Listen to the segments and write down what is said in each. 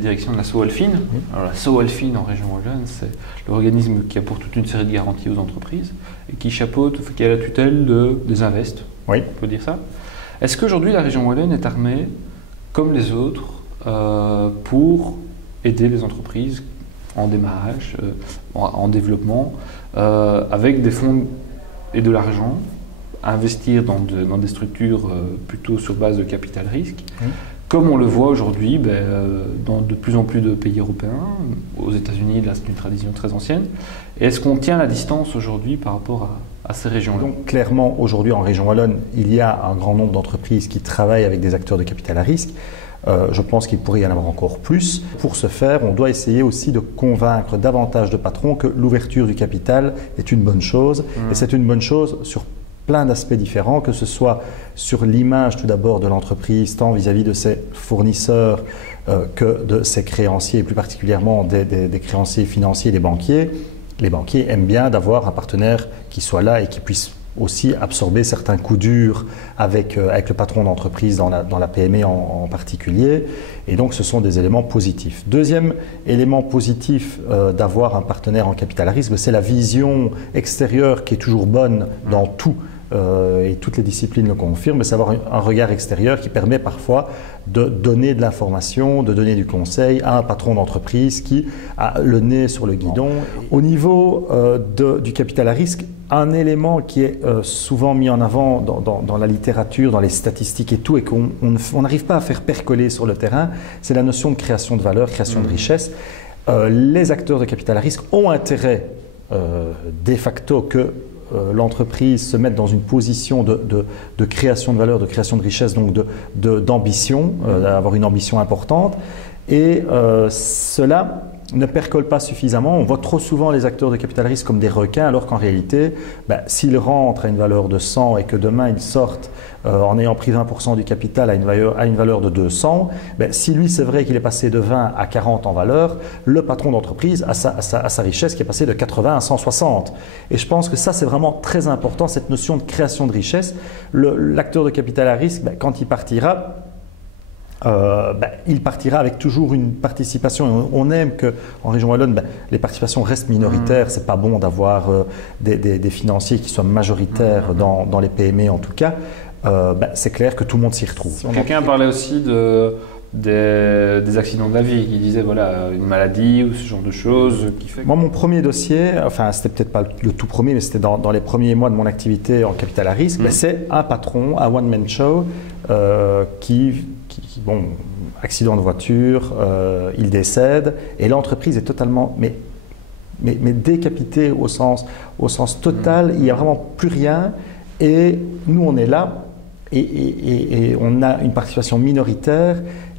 direction de la SOALFIN. Alors, la SOALFIN en région wallonne, c'est l'organisme qui apporte toute une série de garanties aux entreprises et qui chapeaute, qui a la tutelle des invests. Oui. On peut dire ça. Est-ce qu'aujourd'hui la région wallonne est armée, comme les autres, pour aider les entreprises en démarrage, en développement, avec des fonds et de l'argent, à investir dans des structures plutôt sur base de capital risque, comme on le voit aujourd'hui dans de plus en plus de pays européens, aux États-Unis, là c'est une tradition très ancienne. Et est-ce qu'on tient la distance aujourd'hui par rapport à ces régions-là? Donc clairement, aujourd'hui en région wallonne, il y a un grand nombre d'entreprises qui travaillent avec des acteurs de capital à risque. Je pense qu'il pourrait y en avoir encore plus. Pour ce faire, on doit essayer aussi de convaincre davantage de patrons que l'ouverture du capital est une bonne chose. Et c'est une bonne chose sur plein d'aspects différents, que ce soit sur l'image tout d'abord de l'entreprise, tant vis-à-vis de ses fournisseurs que de ses créanciers, et plus particulièrement des créanciers financiers, des banquiers. Les banquiers aiment bien d'avoir un partenaire qui soit là et qui puisse aussi absorber certains coups durs avec le patron d'entreprise dans la PME en particulier. Et donc, ce sont des éléments positifs. Deuxième élément positif d'avoir un partenaire en capital à risque, c'est la vision extérieure qui est toujours bonne dans tout. Et toutes les disciplines le confirment, c'est avoir un regard extérieur qui permet parfois de donner de l'information, de donner du conseil à un patron d'entreprise qui a le nez sur le guidon. Au niveau du capital à risque, un élément qui est souvent mis en avant dans la littérature, dans les statistiques et tout, et qu'on n'arrive pas à faire percoler sur le terrain, c'est la notion de création de valeur, création de richesse. Les acteurs de capital à risque ont intérêt de facto que l'entreprise se mette dans une position de création de valeur, de création de richesse, donc d'ambition, d'avoir une ambition importante. Et cela ne percole pas suffisamment. On voit trop souvent les acteurs de capital risque comme des requins, alors qu'en réalité, s'ils rentrent à une valeur de 100 et que demain ils sortent en ayant pris 20% du capital à une valeur de 200, si lui c'est vrai qu'il est passé de 20 à 40 en valeur, le patron d'entreprise a sa richesse qui est passée de 80 à 160. Et je pense que ça c'est vraiment très important, cette notion de création de richesse. L'acteur de capital à risque, quand il partira, il partira avec toujours une participation. On aime qu'en région wallonne, les participations restent minoritaires. C'est pas bon d'avoir des financiers qui soient majoritaires dans les PME en tout cas. C'est clair que tout le monde s'y retrouve. Quelqu'un parlait aussi des accidents de la vie, qui disait voilà, une maladie ou ce genre de choses qui fait... Moi, mon premier dossier, enfin c'était peut-être pas le tout premier, mais c'était dans les premiers mois de mon activité en capital à risque, c'est un patron, un one-man show bon, accident de voiture, il décède et l'entreprise est totalement mais décapitée au sens total, il n'y a vraiment plus rien et nous on est là et on a une participation minoritaire,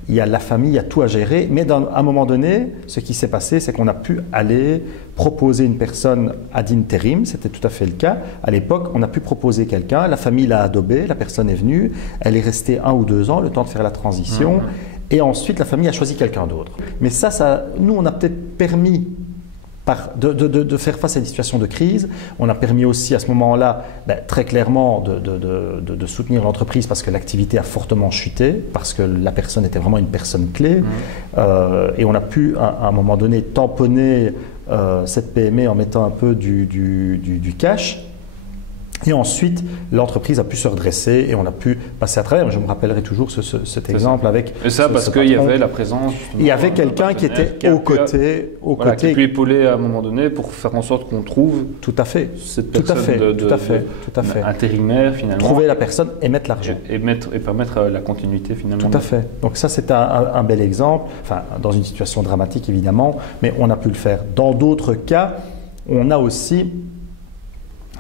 il y a la famille, il y a tout à gérer, mais à un moment donné, ce qui s'est passé, c'est qu'on a pu aller proposer une personne ad interim, c'était tout à fait le cas. À l'époque, on a pu proposer quelqu'un, la famille l'a adobé, la personne est venue, elle est restée 1 ou 2 ans, le temps de faire la transition, et ensuite la famille a choisi quelqu'un d'autre. Mais ça, nous, on a peut-être permis de faire face à une situation de crise. On a permis aussi à ce moment-là, très clairement, de soutenir l'entreprise parce que l'activité a fortement chuté, parce que la personne était vraiment une personne clé. Et on a pu, à un moment donné, tamponner cette PME en mettant un peu du cash. Et ensuite, l'entreprise a pu se redresser et on a pu passer à travers. Je me rappellerai toujours cet exemple avec. Et ça parce qu'il y avait la présence. Il y avait quelqu'un qui était aux côtés. Qui a pu épauler à un moment donné pour faire en sorte qu'on trouve. Tout à fait. Cette personne tout à fait. Intérimaire finalement. Trouver la personne et mettre l'argent. Et permettre la continuité finalement. Tout à fait. Donc ça, c'est un bel exemple. Enfin, dans une situation dramatique évidemment, mais on a pu le faire. Dans d'autres cas, on a aussi.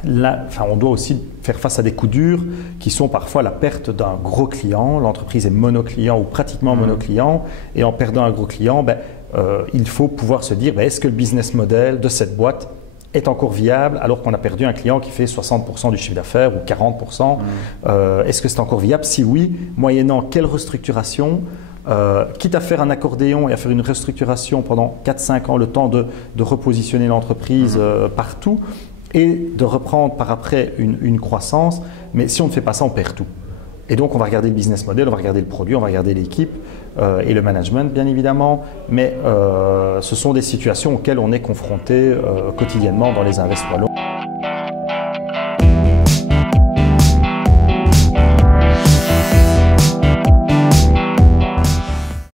On doit aussi faire face à des coups durs qui sont parfois la perte d'un gros client. L'entreprise est monoclient ou pratiquement monoclient et en perdant un gros client, il faut pouvoir se dire est-ce que le business model de cette boîte est encore viable alors qu'on a perdu un client qui fait 60% du chiffre d'affaires ou 40%. Est-ce que c'est encore viable? Si oui, moyennant quelle restructuration? Quitte à faire un accordéon et à faire une restructuration pendant 4-5 ans, le temps de repositionner l'entreprise partout, et de reprendre par après une croissance, mais si on ne fait pas ça, on perd tout. Et donc on va regarder le business model, on va regarder le produit, on va regarder l'équipe, et le management bien évidemment, mais ce sont des situations auxquelles on est confronté quotidiennement dans les Invest Wallons.